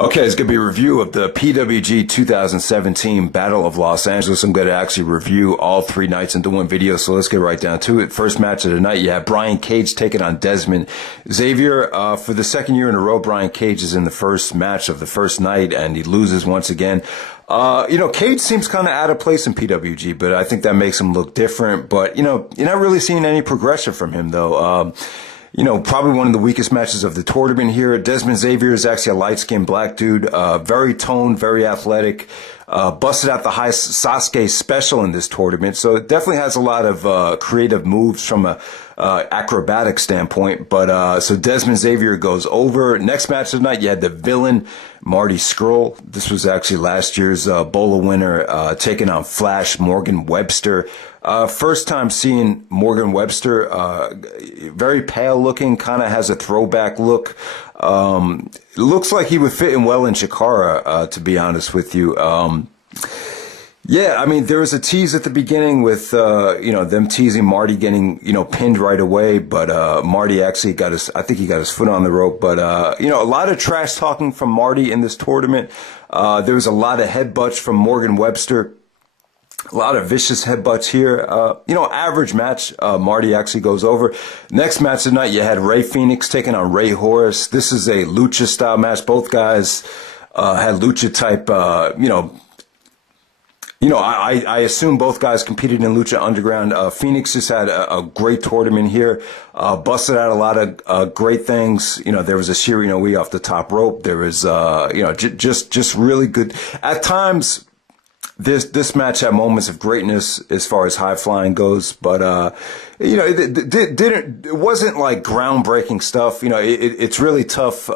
Okay, it's going to be a review of the PWG 2017 Battle of Los Angeles. I'm going to actually review all 3 nights into one video, so let's get right down to it. First match of the night, you have Brian Cage taking on Desmond. Xavier, for the second year in a row, Brian Cage is in the first match of the first night, and he loses once again. Cage seems kind of out of place in PWG, but I think that makes him look different. But, you're not really seeing any progression from him, though. Probably one of the weakest matches of the tournament here. Desmond Xavier is actually a light-skinned black dude, very toned, very athletic, busted out the high Sasuke special in this tournament. So it definitely has a lot of creative moves from a acrobatic standpoint. But so Desmond Xavier goes over. Next match of the night, you had the villain, Marty Scurll. This was actually last year's Bola winner, taking on Flash Morgan Webster. First time seeing Morgan Webster, very pale looking, kind of has a throwback look. Looks like he would fit in well in Chikara, to be honest with you. Yeah, I mean, there was a tease at the beginning with, them teasing Marty getting, pinned right away. But, Marty actually I think he got his foot on the rope. But, a lot of trash talking from Marty in this tournament. There was a lot of headbutts from Morgan Webster. A lot of vicious headbutts here. Average match. Marty actually goes over. Next match of the night, you had Rey Fenix taking on Rey Horous. This is a lucha style match. Both guys had lucha type, I assume both guys competed in Lucha Underground. Phoenix just had a great tournament here. Busted out a lot of great things. There was a Shiri no Ii off the top rope. There was, just really good. At times, this match had moments of greatness as far as high flying goes, but it wasn't like groundbreaking stuff. It's really tough.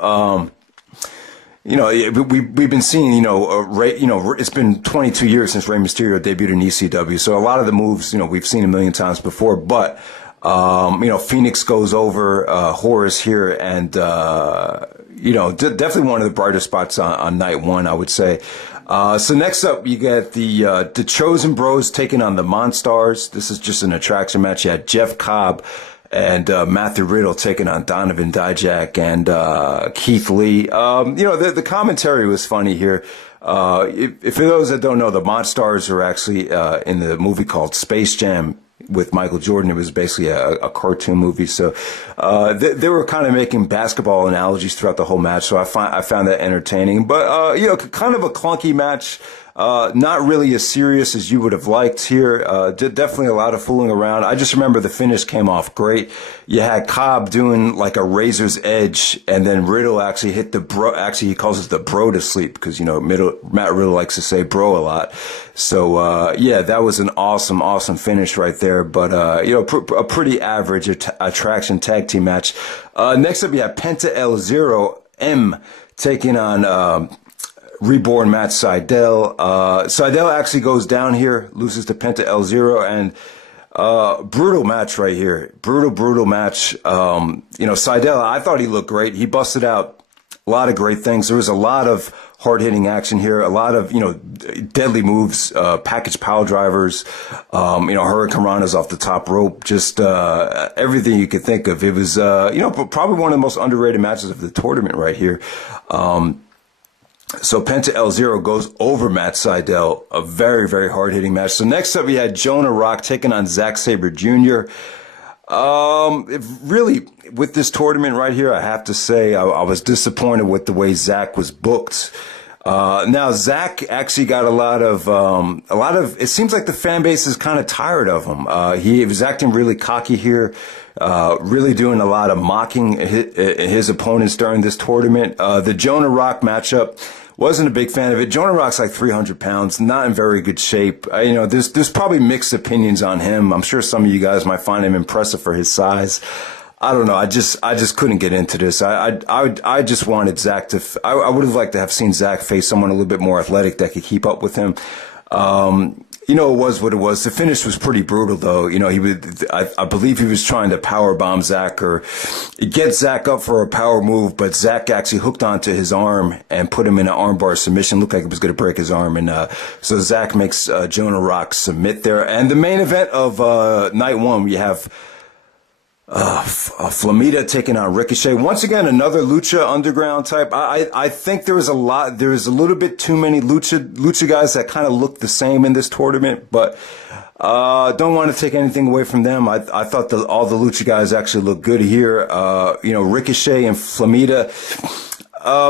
We've been seeing, Rey, it's been 22 years since Rey Mysterio debuted in ECW, so a lot of the moves, we've seen a million times before. But Phoenix goes over Horous here, and definitely one of the brighter spots on night one, I would say. So next up, you get the Chosen Bros taking on the Monstars. This is just an attraction match. You had Jeff Cobb and Matthew Riddle taking on Donovan, Dijak, and Keith Lee. The commentary was funny here. If for those that don't know, the Monstars are actually in the movie called Space Jam with Michael Jordan. It was basically a cartoon movie. So they were kind of making basketball analogies throughout the whole match. So I found that entertaining. But kind of a clunky match. Not really as serious as you would have liked here. Definitely a lot of fooling around. I just remember the finish came off great. You had Cobb doing like a razor's edge, and then Riddle actually hit the bro. Actually, he calls it the bro to sleep because, Matt Riddle likes to say bro a lot. So, yeah, that was an awesome finish right there. But, a pretty average attraction tag team match. Next up, you have Penta El Zero M taking on, Reborn Matt Sydal. Sydal actually goes down here, loses to Penta El Zero, and brutal match right here. Brutal match. Sydal, I thought he looked great. He busted out a lot of great things. There was a lot of hard-hitting action here, a lot of, deadly moves, package pile drivers, Hurricane Ranas off the top rope, just everything you could think of. It was, probably one of the most underrated matches of the tournament right here. So Penta El Zero goes over Matt Sydal, a very, very hard-hitting match. So next up, we had Jonah Rock taking on Zack Sabre Jr. Really, with this tournament right here, I have to say I was disappointed with the way Zack was booked. Now Zack actually got a lot of, it seems like the fan base is kind of tired of him. He was acting really cocky here. Really doing a lot of mocking his opponents during this tournament. The Jonah Rock matchup, wasn't a big fan of it. Jonah Rock's like 300 pounds, not in very good shape. There's probably mixed opinions on him. I'm sure some of you guys might find him impressive for his size. I don't know. I just couldn't get into this. I just wanted Zack to, I would have liked to have seen Zack face someone a little bit more athletic that could keep up with him. It was what it was. The finish was pretty brutal, though. I believe he was trying to power bomb Zack or get Zack up for a power move, but Zack actually hooked onto his arm and put him in an armbar submission. Looked like it was going to break his arm, and so Zack makes Jonah Rock submit there. And the main event of night one, we have Flamita taking on Ricochet. Once again, another Lucha Underground type. I think there was a little bit too many Lucha guys that kind of look the same in this tournament, but don't want to take anything away from them. I thought all the Lucha guys actually look good here. Ricochet and Flamita.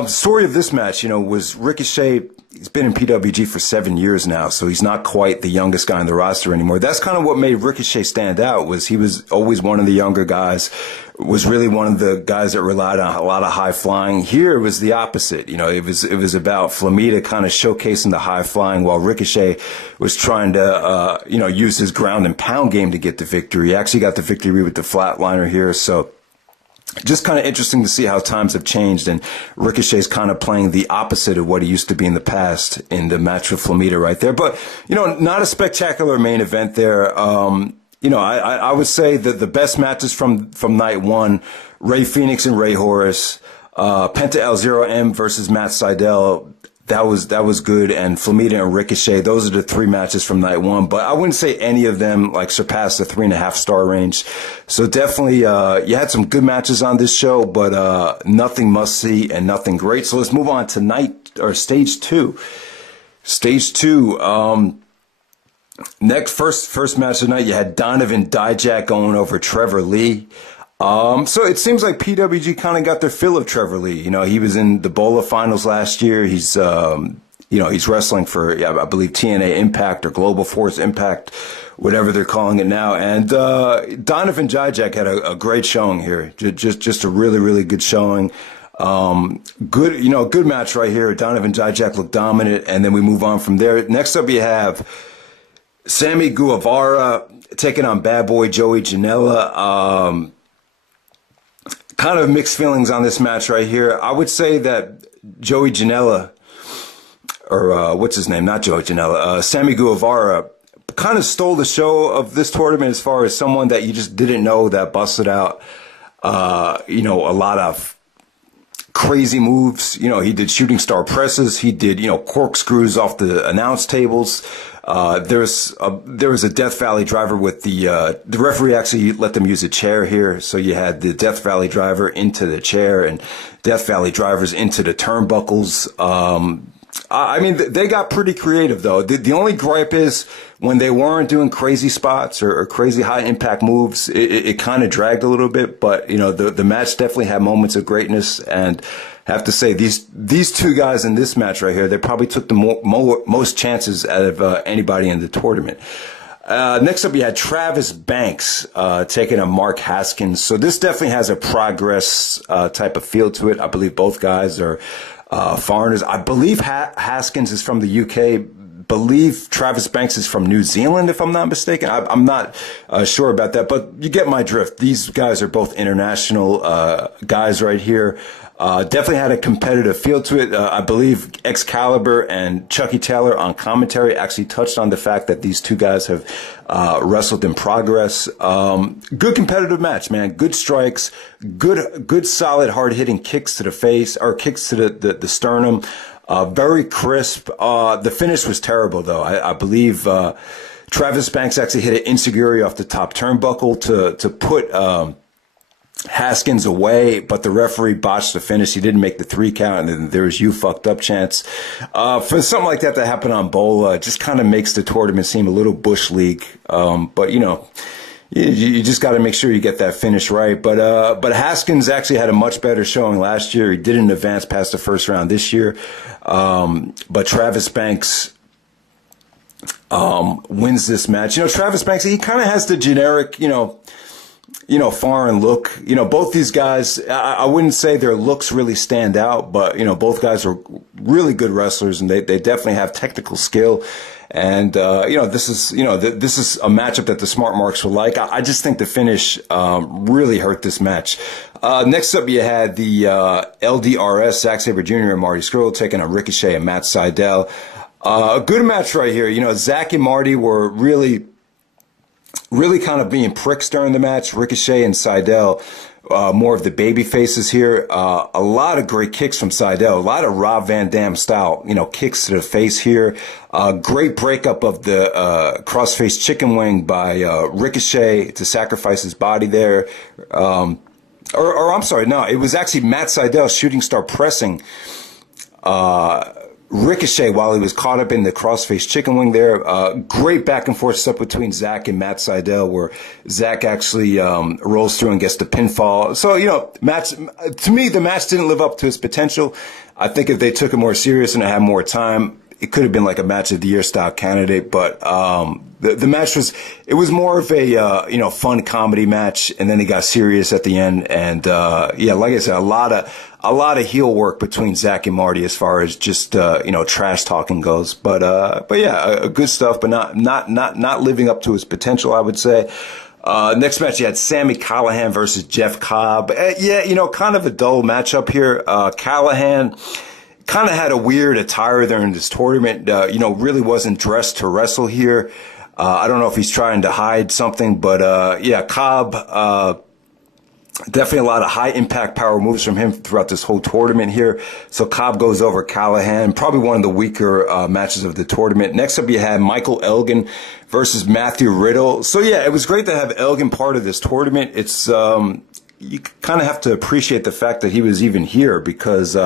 Story of this match, was Ricochet. He's been in PWG for 7 years now, so he's not quite the youngest guy on the roster anymore. That's kind of what made Ricochet stand out, was he was always one of the younger guys, was really one of the guys that relied on a lot of high flying. Here it was the opposite. It was about Flamita kind of showcasing the high flying while Ricochet was trying to, use his ground and pound game to get the victory. He actually got the victory with the flatliner here, so just kind of interesting to see how times have changed, and Ricochet's kind of playing the opposite of what he used to be in the past in the match with Flamita right there. But, not a spectacular main event there. I would say that the best matches from night one, Rey FENIX and Rey Horous, PENTA L0M versus Matt Sydal. That was good, and Flamita and Ricochet, those are the 3 matches from night one, but I wouldn't say any of them surpassed the 3.5 star range. So definitely, you had some good matches on this show, but nothing must see and nothing great. So let's move on to stage two. Stage two, first match of the night, you had Donovan Dijak going over Trevor Lee. So it seems like PWG kind of got their fill of Trevor Lee. He was in the Bola finals last year. He's, he's wrestling for, I believe TNA Impact or Global Force Impact, whatever they're calling it now. And, Donovan Dijak had a great showing here. Just a really, really good showing. Good match right here. Donovan Dijak looked dominant. And then we move on from there. Next up, you have Sammy Guevara taking on Bad Boy Joey Janela. Kind of mixed feelings on this match right here. I would say that Joey Janela, or what's his name? Not Joey Janela. Sammy Guevara kind of stole the show of this tournament as far as someone that you just didn't know that busted out, a lot of crazy moves. He did shooting star presses. He did, corkscrews off the announce tables. There was a Death Valley driver with the referee actually let them use a chair here. So you had the Death Valley driver into the chair and Death Valley drivers into the turnbuckles. They got pretty creative though. The only gripe is when they weren't doing crazy spots or crazy high impact moves, it kind of dragged a little bit, but the match definitely had moments of greatness, and have to say these 2 guys in this match right here, they probably took the most chances out of anybody in the tournament. Next up, you had Travis Banks taking on Mark Haskins. So this definitely has a progress type of feel to it. I believe both guys are foreigners. I believe Haskins is from the UK. Believe Travis Banks is from New Zealand, if I'm not mistaken. I'm not sure about that, but you get my drift. These guys are both international guys right here. Definitely had a competitive feel to it. I believe Excalibur and Chucky Taylor on commentary actually touched on the fact that these 2 guys have wrestled in progress. Good competitive match, man. Good strikes, good solid hard hitting kicks to the face or kicks to the sternum. Very crisp. The finish was terrible though. I believe Travis Banks actually hit an enziguri off the top turnbuckle to put Haskins away, but the referee botched the finish. He didn't make the 3 count, and then there was "you fucked up" chants. For something like that to happen on Bola, it just kind of makes the tournament seem a little bush league. But you just got to make sure you get that finish right. But Haskins actually had a much better showing last year. He didn't advance past the first round this year. But Travis Banks wins this match. Travis Banks, he kind of has the generic, foreign look. Both these guys, I wouldn't say their looks really stand out, but, both guys are really good wrestlers, and they definitely have technical skill. And, this is a matchup that the smart marks will like. I just think the finish, really hurt this match. Next up, you had the, LDRS, Zack, Sabre Jr. and Marty Scurll taking on Ricochet and Matt Sydal. A good match right here. Zack and Marty were really kind of being pricks during the match. Ricochet and Sydal more of the baby faces here. A lot of great kicks from Sydal, a lot of Rob Van Dam style, kicks to the face here. Great breakup of the crossface chicken wing by Ricochet to sacrifice his body there. Or I'm sorry, no, it was actually Matt Sydal shooting star pressing Ricochet while he was caught up in the crossface chicken wing there. Great back and forth stuff between Zack and Matt Sydal, where Zack actually rolls through and gets the pinfall. So, to me, the match didn't live up to its potential. I think if they took it more serious and had more time, it could have been like a match of the year style candidate. But the match was more of a fun comedy match, and then it got serious at the end. And like I said, a lot of heel work between Zack and Marty as far as just trash talking goes. But yeah, good stuff, but not living up to its potential, I would say. Next match, you had Sammy Callihan versus Jeff Cobb. Kind of a dull matchup here. Callihan kind of had a weird attire there in this tournament. Really wasn't dressed to wrestle here. I don't know if he's trying to hide something, but Cobb, definitely a lot of high impact power moves from him throughout this whole tournament here. So Cobb goes over Callihan, probably one of the weaker matches of the tournament. Next up, you had Michael Elgin versus Matthew Riddle. So yeah, it was great to have Elgin part of this tournament. It's you kind of have to appreciate the fact that he was even here, because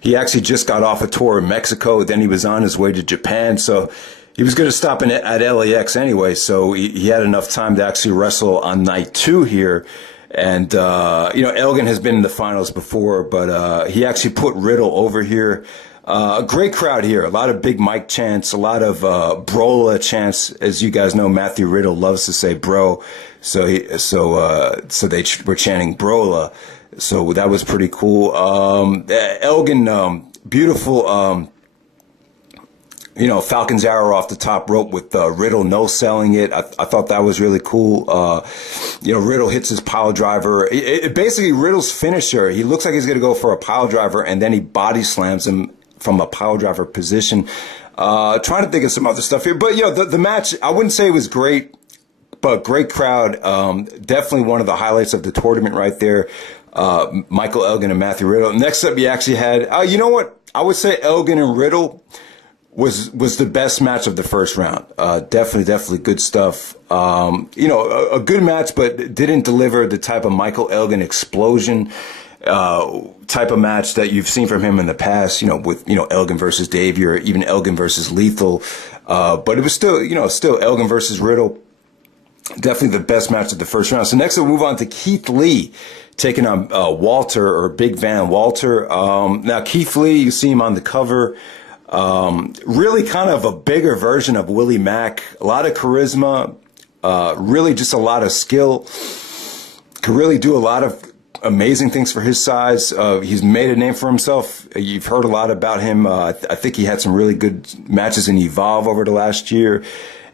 he actually just got off a tour in Mexico. Then he was on his way to Japan. So he was going to stop at LAX anyway. So he had enough time to actually wrestle on night 2 here. And, Elgin has been in the finals before, but he actually put Riddle over here. A great crowd here. A lot of big mic chants, a lot of brola chants. As you guys know, Matthew Riddle loves to say bro. So they were chanting brola. So that was pretty cool. Elgin, beautiful, Falcon's arrow off the top rope with Riddle no-selling it. I thought that was really cool. Riddle hits his pile driver. Basically, Riddle's finisher, he looks like he's going to go for a pile driver, and then he body slams him from a pile driver position. Trying to think of some other stuff here. But, the match, I wouldn't say it was great, but great crowd. Definitely one of the highlights of the tournament right there. Michael Elgin and Matthew Riddle. Next up, you actually had, you know what? I would say Elgin and Riddle was the best match of the first round. Definitely good stuff. A good match, but didn't deliver the type of Michael Elgin explosion type of match that you've seen from him in the past, with Elgin versus Xavier, or even Elgin versus Lethal. But it was still Elgin versus Riddle. Definitely the best match of the first round. So next we'll move on to Keith Lee taking on Walter, or Big Van Walter. Now Keith Lee, you see him on the cover. Really kind of a bigger version of Willie Mack. A lot of charisma, really just a lot of skill. Could really do a lot of amazing things for his size. He's made a name for himself. You've heard a lot about him. I think he had some really good matches in Evolve over the last year,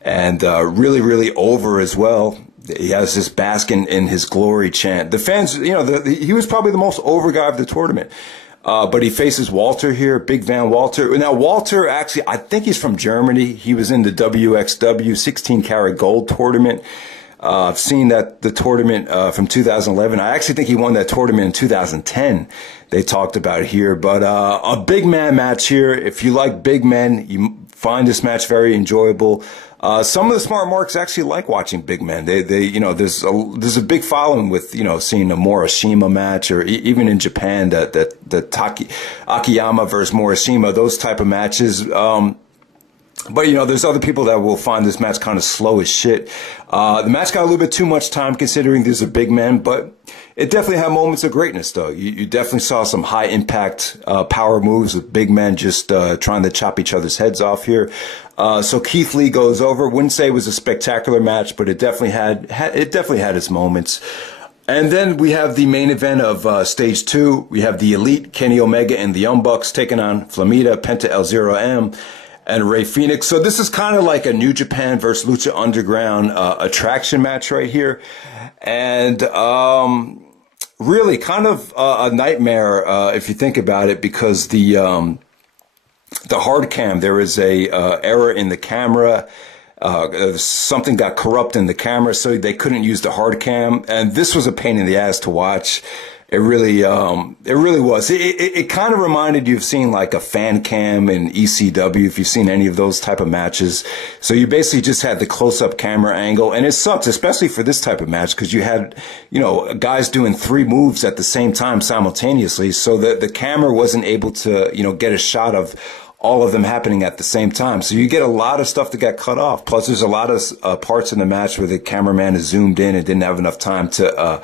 and really over as well. He has this bask in his glory chant. The fans, he was probably the most over guy of the tournament. But he faces Walter here, Big Van Walter. Now, Walter, actually, I think he's from Germany. He was in the WXW 16 karat gold tournament. I've seen the tournament from 2011. I actually think he won that tournament in 2010. They talked about it here. But a big man match here. If you like big men, you find this match very enjoyable. Some of the smart marks actually like watching big men. There's a big following with, seeing a Morishima match, or even in Japan, the Akiyama versus Morishima, those type of matches. But, there's other people that will find this match kind of slow as shit. The match got a little bit too much time considering these are big men, but it definitely had moments of greatness, though. You definitely saw some high impact power moves with big men just trying to chop each other's heads off here. So Keith Lee goes over. Wouldn't say it was a spectacular match, but it definitely had its moments. And then we have the main event of stage 2. We have the Elite, Kenny Omega and the Young Bucks taking on Flamita, Penta El0M, and Rey Fenix. So this is kind of like a New Japan versus Lucha Underground attraction match right here. And really kind of a nightmare if you think about it, because the hard cam, there is a error in the camera. something got corrupt in the camera, so they couldn't use the hard cam. And this was a pain in the ass to watch. It really was. It kind of reminded you of seeing like a fan cam in ECW, if you've seen any of those type of matches. So you basically just had the close-up camera angle, and it sucks, especially for this type of match, because you had, guys doing 3 moves at the same time simultaneously. So the camera wasn't able to, get a shot of all of them happening at the same time. So you get a lot of stuff that got cut off. Plus, there's a lot of parts in the match where the cameraman is zoomed in and didn't have enough time to,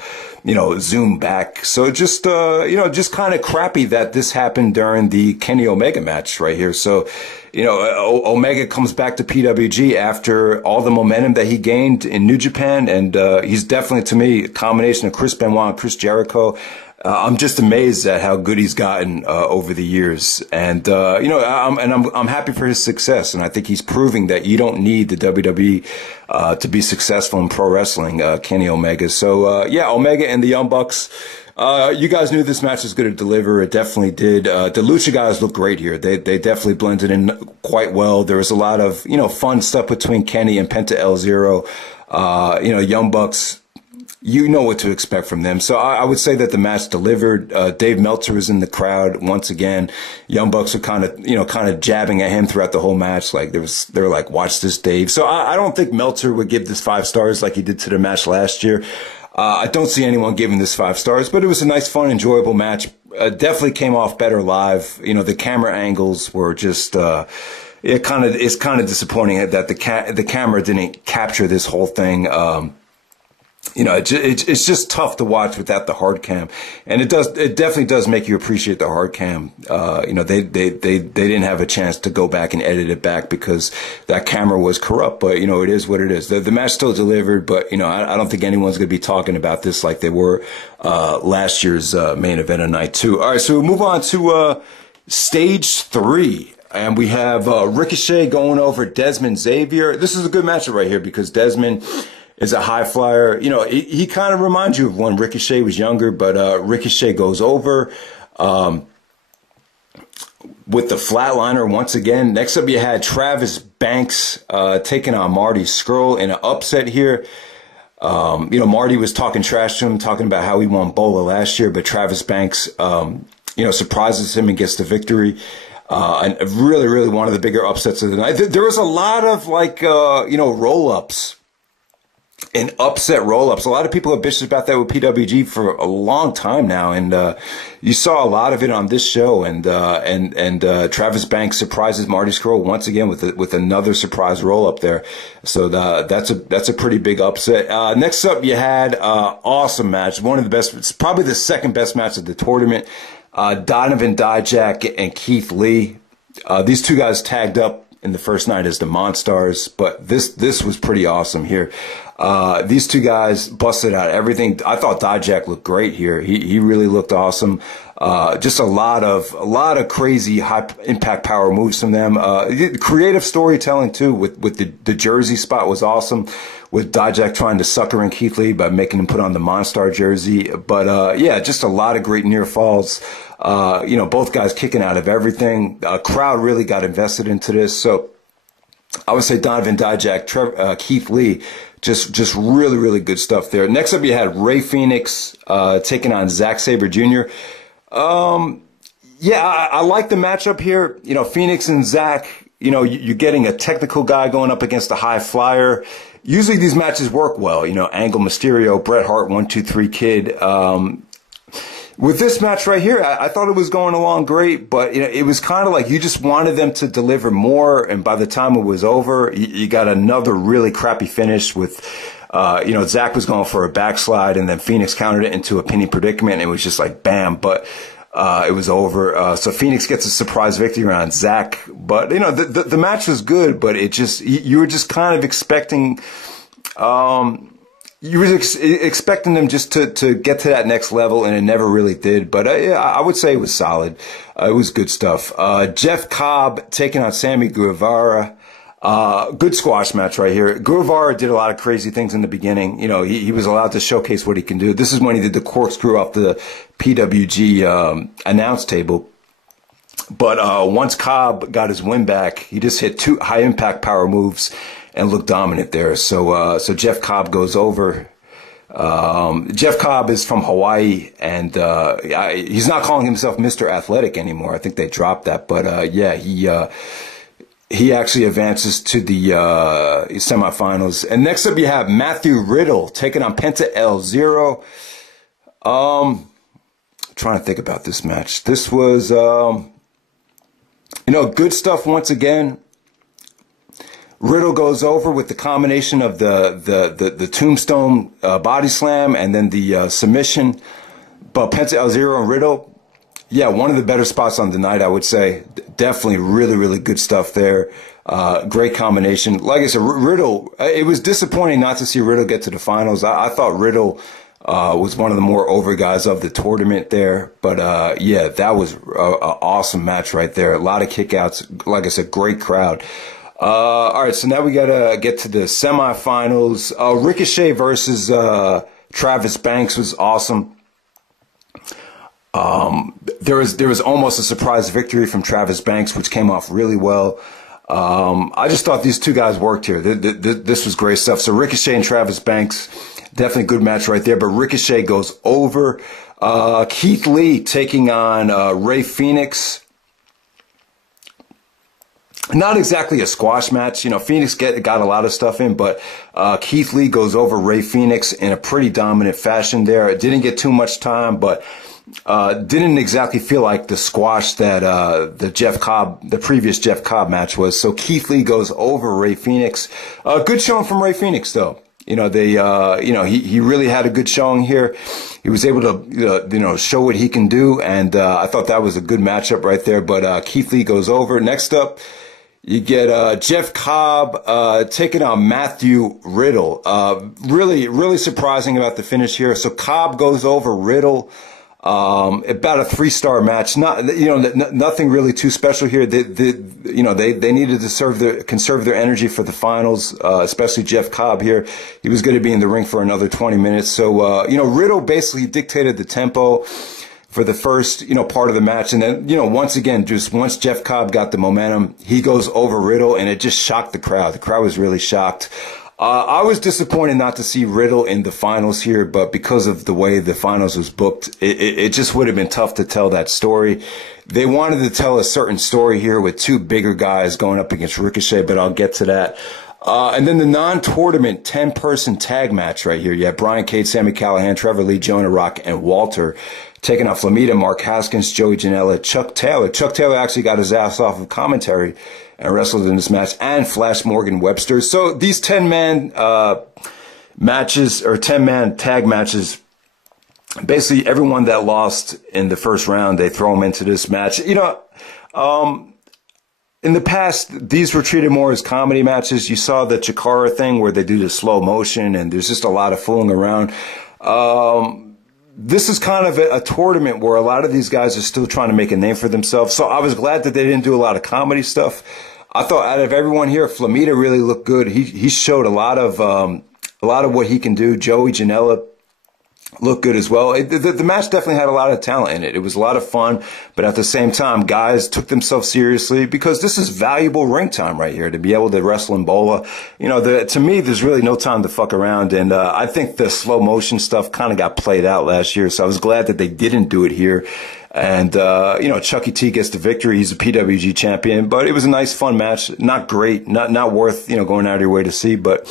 zoom back. So just kind of crappy that this happened during the Kenny Omega match right here. So, Omega comes back to PWG after all the momentum that he gained in New Japan. And he's definitely, to me, a combination of Chris Benoit and Chris Jericho. I'm just amazed at how good he's gotten over the years, and I'm happy for his success, and I think he's proving that you don't need the WWE to be successful in pro wrestling. Kenny Omega, so Omega and the Young Bucks. You guys knew this match was going to deliver. It definitely did. The Lucha guys look great here. They definitely blended in quite well. There was a lot of fun stuff between Kenny and Penta El Zero. Young Bucks. You know what to expect from them. So I would say that the match delivered. Dave Meltzer was in the crowd once again. Young Bucks were kind of jabbing at him throughout the whole match. Like they were like, watch this, Dave. So I don't think Meltzer would give this 5 stars like he did to the match last year. I don't see anyone giving this 5 stars, but it was a nice, fun, enjoyable match. Definitely came off better live. The camera angles were just, it's kind of disappointing that the camera didn't capture this whole thing. It's just tough to watch without the hard cam, and it definitely does make you appreciate the hard cam. They didn't have a chance to go back and edit it back because that camera was corrupt, but it is what it is. The match still delivered, but I don't think anyone's going to be talking about this like they were last year's main event of night 2. All right, so we'll move on to stage 3. And we have Ricochet going over Desmond Xavier. This is a good matchup right here because Desmond is a high flyer. He kind of reminds you of when Ricochet was younger, but Ricochet goes over with the flatliner once again. Next up, you had Travis Banks taking on Marty Scurll in an upset here. Marty was talking trash to him, talking about how he won Bola last year, but Travis Banks, surprises him and gets the victory. And really, really one of the bigger upsets of the night. There was a lot of roll-ups. And upset roll-ups. A lot of people have bitched about that with PWG for a long time now, and you saw a lot of it on this show. And Travis Banks surprises Marty Scurll once again with another surprise roll-up there. So that's a pretty big upset. Next up, you had awesome match, one of the best. It's probably the second best match of the tournament. Donovan, Dijak, and Keith Lee. These 2 guys tagged up in the first night as the Monstars, but this was pretty awesome here. These 2 guys busted out everything. I thought Dijak looked great here. He really looked awesome. Just a lot of crazy high impact power moves from them. Creative storytelling too with the jersey spot was awesome. With Dijak trying to sucker in Keith Lee by making him put on the Monstar jersey. But just a lot of great near falls. Both guys kicking out of everything. Crowd really got invested into this. So I would say Donovan, Dijak, Keith Lee, just really, really good stuff there. Next up, you had Rey Fenix taking on Zack Sabre Jr. I like the matchup here. Phoenix and Zack, you're getting a technical guy going up against a high flyer. Usually these matches work well. Angle, Mysterio, Bret Hart, 1, 2, 3 Kid. With this match right here, I thought it was going along great, but it was kind of like you just wanted them to deliver more, and by the time it was over, you got another really crappy finish with, Zack was going for a backslide, and then Phoenix countered it into a pinning predicament, and it was just like bam, but it was over. So Phoenix gets a surprise victory on Zack, but the match was good, but you were just kind of expecting. You were expecting them just to get to that next level, and it never really did. But I would say it was solid. It was good stuff. Jeff Cobb taking on Sammy Guevara. Good squash match right here. Guevara did a lot of crazy things in the beginning. He was allowed to showcase what he can do. This is when he did the corkscrew off the PWG announce table. But once Cobb got his win back, he just hit 2 high impact power moves and look dominant there. So Jeff Cobb goes over. Jeff Cobb is from Hawaii, and he's not calling himself Mr. Athletic anymore. I think they dropped that, but yeah, he actually advances to the semifinals. And next up, you have Matthew Riddle taking on Penta L0. Trying to think about this match. This was, good stuff once again. Riddle goes over with the combination of the tombstone body slam and then the submission. But Penta L0 and Riddle, yeah, one of the better spots on the night, I would say. Definitely really, really good stuff there. Great combination. Like I said, Riddle, it was disappointing not to see Riddle get to the finals. I thought Riddle was one of the more over guys of the tournament there. But yeah, that was an awesome match right there. A lot of kickouts. Like I said, great crowd. All right, so now we gotta get to the semifinals. Ricochet versus Travis Banks was awesome. There was almost a surprise victory from Travis Banks, which came off really well. I just thought these two guys worked here. This was great stuff. So Ricochet and Travis Banks, definitely a good match right there. But Ricochet goes over. Keith Lee taking on Rey Fenix. Not exactly a squash match. Phoenix got a lot of stuff in, but Keith Lee goes over Rey Fenix in a pretty dominant fashion there. It didn't get too much time, but didn't exactly feel like the squash that the previous Jeff Cobb match was. So Keith Lee goes over Rey Fenix. Good showing from Rey Fenix, though. He really had a good showing here. He was able to, show what he can do, and I thought that was a good matchup right there. But Keith Lee goes over. Next up, you get Jeff Cobb taking on Matthew Riddle. Really, really surprising about the finish here. So Cobb goes over Riddle. About a 3-star match. Nothing really too special here. They needed to conserve their energy for the finals, especially Jeff Cobb here. He was going to be in the ring for another 20 minutes. So, Riddle basically dictated the tempo for the first, part of the match. And then, once again, just once Jeff Cobb got the momentum, he goes over Riddle, and it just shocked the crowd. The crowd was really shocked. I was disappointed not to see Riddle in the finals here, but because of the way the finals was booked, it just would have been tough to tell that story. They wanted to tell a certain story here with two bigger guys going up against Ricochet, but I'll get to that. And then the non-tournament 10-person tag match right here. You have Brian Cage, Sammy Callihan, Trevor Lee, Jonah Rock, and Walter taking on Flamita, Mark Haskins, Joey Janela, Chuck Taylor. Chuck Taylor actually got his ass off of commentary and wrestled in this match, and Flash Morgan Webster. So these 10-man matches, or 10-man tag matches, basically everyone that lost in the first round, they throw them into this match. In the past, these were treated more as comedy matches. You saw the Chikara thing where they do the slow motion, and there's just a lot of fooling around. This is kind of a tournament where a lot of these guys are still trying to make a name for themselves. So I was glad that they didn't do a lot of comedy stuff. I thought out of everyone here, Flamita really looked good. He showed a lot of what he can do. Joey Janela looked good as well. The match definitely had a lot of talent in it. It was a lot of fun, but at the same time, guys took themselves seriously because this is valuable ring time right here to be able to wrestle in Bola. To me, there's really no time to fuck around, and I think the slow motion stuff kind of got played out last year, so I was glad that they didn't do it here. And, Chucky T gets the victory. He's a PWG champion, but it was a nice, fun match. Not great, not worth, going out of your way to see, but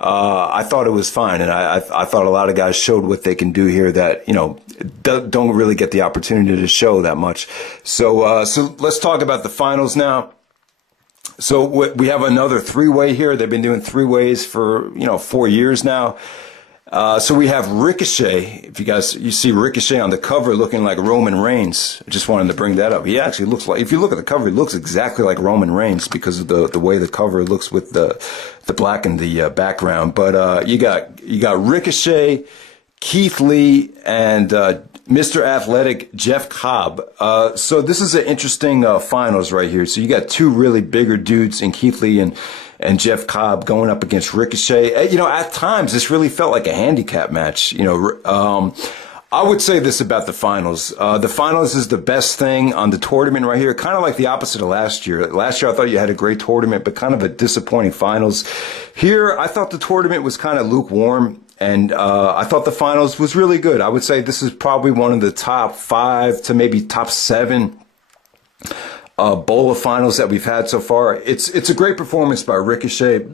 I thought it was fine, and I thought a lot of guys showed what they can do here that don't really get the opportunity to show that much. So let's talk about the finals now. So we have another 3-way here. They've been doing 3-ways for 4 years now. So we have Ricochet. If you see Ricochet on the cover looking like Roman Reigns. I just wanted to bring that up. He actually looks like, if you look at the cover, he looks exactly like Roman Reigns because of the way the cover looks with the black in the background. But you got Ricochet, Keith Lee, and Mr. Athletic Jeff Cobb. So this is an interesting finals right here. So you got two really bigger dudes in Keith Lee and Jeff Cobb going up against Ricochet. At times this really felt like a handicap match. I would say this about the finals. The finals is the best thing on the tournament right here. Kind of like the opposite of last year. Last year, I thought you had a great tournament, but kind of a disappointing finals. Here, I thought the tournament was kind of lukewarm, and I thought the finals was really good. I would say this is probably one of the top 5 to maybe top 7 Bola finals that we've had so far. It's a great performance by Ricochet.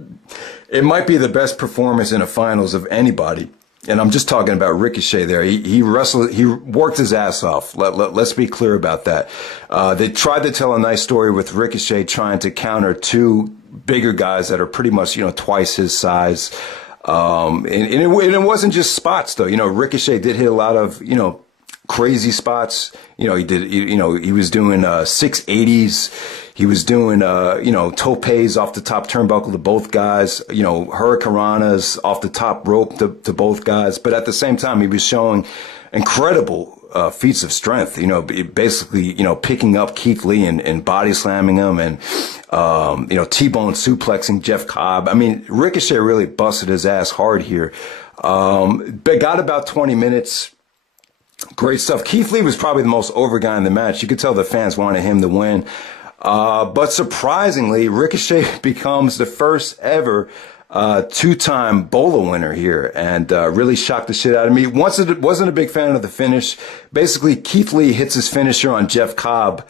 It might be the best performance in a finals of anybody. And I'm just talking about Ricochet there. He wrestled, he worked his ass off. Let's be clear about that. They tried to tell a nice story with Ricochet trying to counter 2 bigger guys that are pretty much, twice his size. And it wasn't just spots though. Ricochet did hit a lot of, crazy spots. He was doing 680s. He was doing, topes off the top turnbuckle to both guys, hurricanranas off the top rope to both guys. But at the same time, he was showing incredible feats of strength, basically, picking up Keith Lee and body slamming him and, T-bone suplexing Jeff Cobb. I mean, Ricochet really busted his ass hard here. But got about 20 minutes. Great stuff. Keith Lee was probably the most over guy in the match. You could tell the fans wanted him to win. But surprisingly, Ricochet becomes the first ever 2-time Bola winner here, and really shocked the shit out of me. Wasn't a big fan of the finish. Basically, Keith Lee hits his finisher on Jeff Cobb,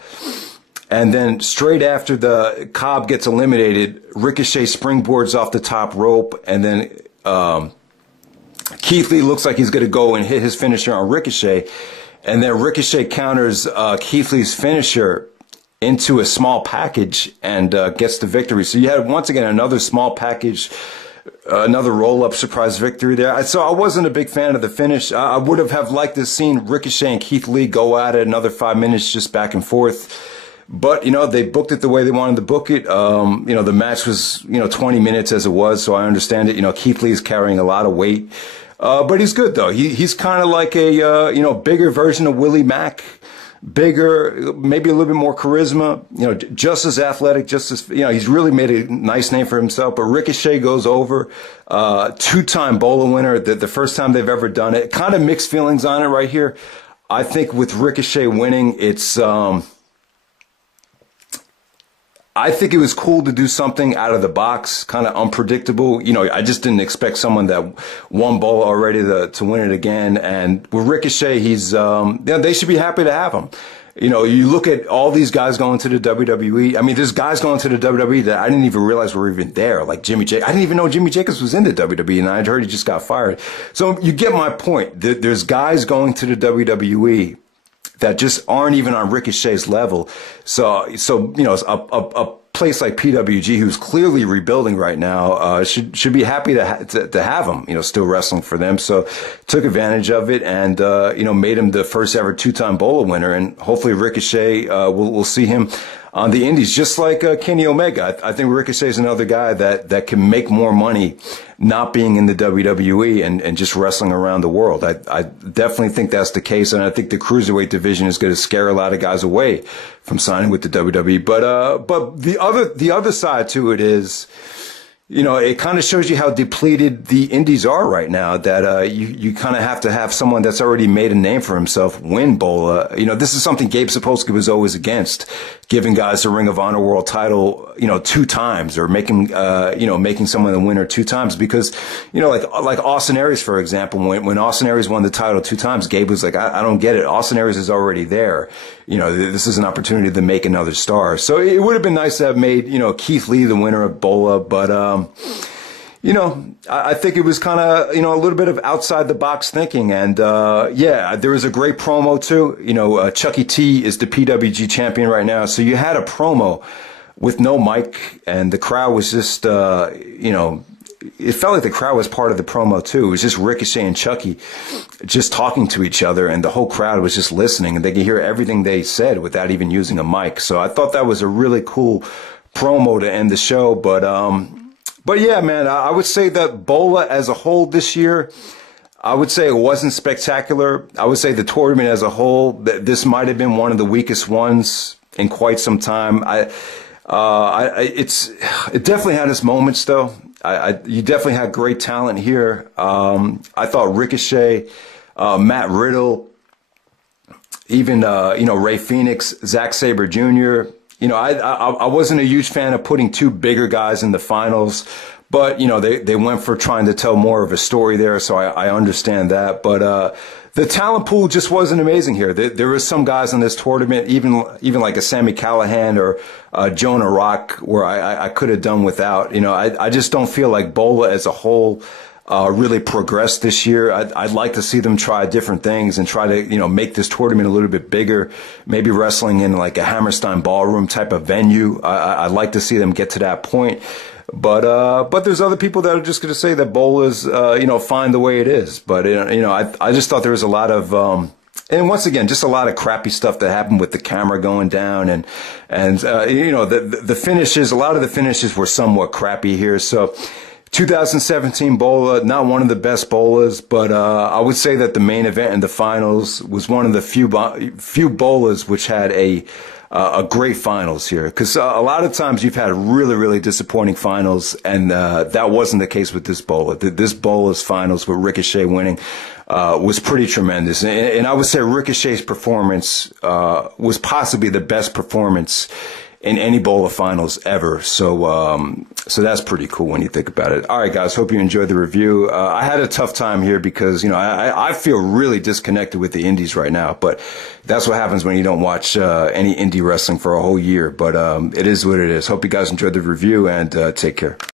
and then straight after the Cobb gets eliminated, Ricochet springboards off the top rope, and then Keith Lee looks like he's going to go and hit his finisher on Ricochet, and then Ricochet counters Keith Lee's finisher into a small package and gets the victory. So you had, once again, another small package, another roll-up surprise victory there. So I wasn't a big fan of the finish. I would have liked to seen Ricochet and Keith Lee go at it another 5 minutes just back and forth. But, they booked it the way they wanted to book it. The match was, 20 minutes as it was, so I understand it. Keith Lee is carrying a lot of weight. But he's good, though. He's kind of like a, bigger version of Willie Mack. Bigger, maybe a little bit more charisma, just as athletic, just as, he's really made a nice name for himself. But Ricochet goes over, 2-time Bola winner, the first time they've ever done it. Kind of mixed feelings on it right here. I think with Ricochet winning, I think it was cool to do something out of the box, kind of unpredictable. I just didn't expect someone that won Bola already to win it again. And with Ricochet, they should be happy to have him. You look at all these guys going to the WWE. I mean, there's guys going to the WWE that I didn't even realize were even there, like Jimmy Jacobs. I didn't even know Jimmy Jacobs was in the WWE, and I'd heard he just got fired. So you get my point. There's guys going to the WWE that just aren't even on Ricochet's level. So a place like PWG, who's clearly rebuilding right now, should be happy to have him, still wrestling for them. So took advantage of it and, made him the first ever 2-time Bola winner. And hopefully Ricochet, we'll see him on the indies, just like Kenny Omega. I think Ricochet is another guy that can make more money not being in the WWE and just wrestling around the world. I definitely think that's the case, and I think the cruiserweight division is going to scare a lot of guys away from signing with the WWE. But the other side to it is, it kind of shows you how depleted the indies are right now, that you kind of have to have someone that's already made a name for himself win Bola. This is something Gabe Sapolsky was always against, giving guys the Ring of Honor World title, 2 times, or making someone the winner 2 times, because, like Austin Aries, for example, when Austin Aries won the title 2 times, Gabe was like, I don't get it. Austin Aries is already there. This is an opportunity to make another star. So it would have been nice to have made, Keith Lee the winner of Bola, but, I think it was kind of, a little bit of outside the box thinking. And, there was a great promo too. Chucky T is the PWG champion right now. So you had a promo with no mic, and the crowd was just, it felt like the crowd was part of the promo too. It was just Ricochet and Chucky just talking to each other, and the whole crowd was just listening, and they could hear everything they said without even using a mic. So I thought that was a really cool promo to end the show. But yeah, man, I would say that Bola as a whole this year, I would say it wasn't spectacular. I would say the tournament as a whole, this might have been one of the weakest ones in quite some time. It definitely had its moments though. You definitely had great talent here. I thought Ricochet Matt Riddle, even, Rey Fenix, Zack Sabre Jr. I wasn't a huge fan of putting two bigger guys in the finals, but, they went for trying to tell more of a story there. So I understand that. But, the talent pool just wasn't amazing here. There was some guys in this tournament, even like a Sammy Callihan or Jonah Rock, where I could have done without. I just don't feel like Bola as a whole really progressed this year. I'd like to see them try different things and try to, make this tournament a little bit bigger, maybe wrestling in like a Hammerstein ballroom type of venue. I'd like to see them get to that point. But there's other people that are just going to say that Bola's, fine the way it is. But, I just thought there was a lot of, and once again, just a lot of crappy stuff that happened with the camera going down and the finishes, a lot of the finishes were somewhat crappy here. So 2017 Bola, not one of the best Bolas, but, I would say that the main event in the finals was one of the few Bolas which had a great finals here, because a lot of times you've had really, really disappointing finals, and that wasn't the case with this Bola. This Bola's finals with Ricochet winning was pretty tremendous, and I would say Ricochet's performance was possibly the best performance in any Bola finals ever. So that's pretty cool when you think about it. All right, guys, hope you enjoyed the review. I had a tough time here because, I feel really disconnected with the indies right now, but that's what happens when you don't watch any indie wrestling for a whole year. But it is what it is. Hope you guys enjoyed the review, and take care.